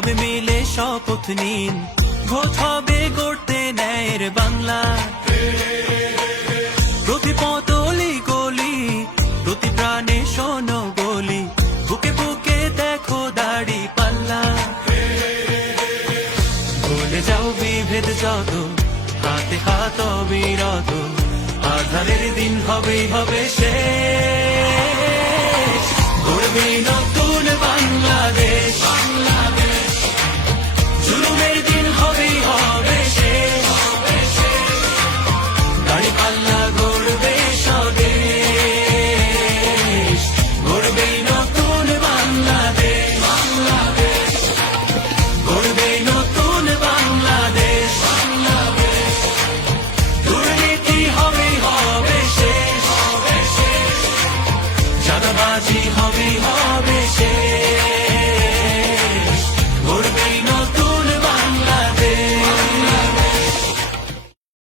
সবে মিলে শপথ নিন, ভোট হবে গড়তে ন্যায়ের বাংলা। প্রতি পতলি গলি, প্রতি প্রাণে শোনো বলি, বুকে বুকে দেখো দাড়ি পাল্লা। ভুলে যাও বিভেদ যত, হাতে হাত অবিরত, আধারের দিন হবেই হবে শেষ। গড়বে নতুন বাংলাদেশ, জুলুমের দিন হবেই হবে শেষ। দাড়ি পাল্লা গড়বে স্বদেশ, গড়বে নতুন বাংলাদেশ, গড়বে নতুন বাংলাদেশ। দুর্নীতি হবেই হবে শেষ, চাঁদাবাজি হবেই হবে শেষ।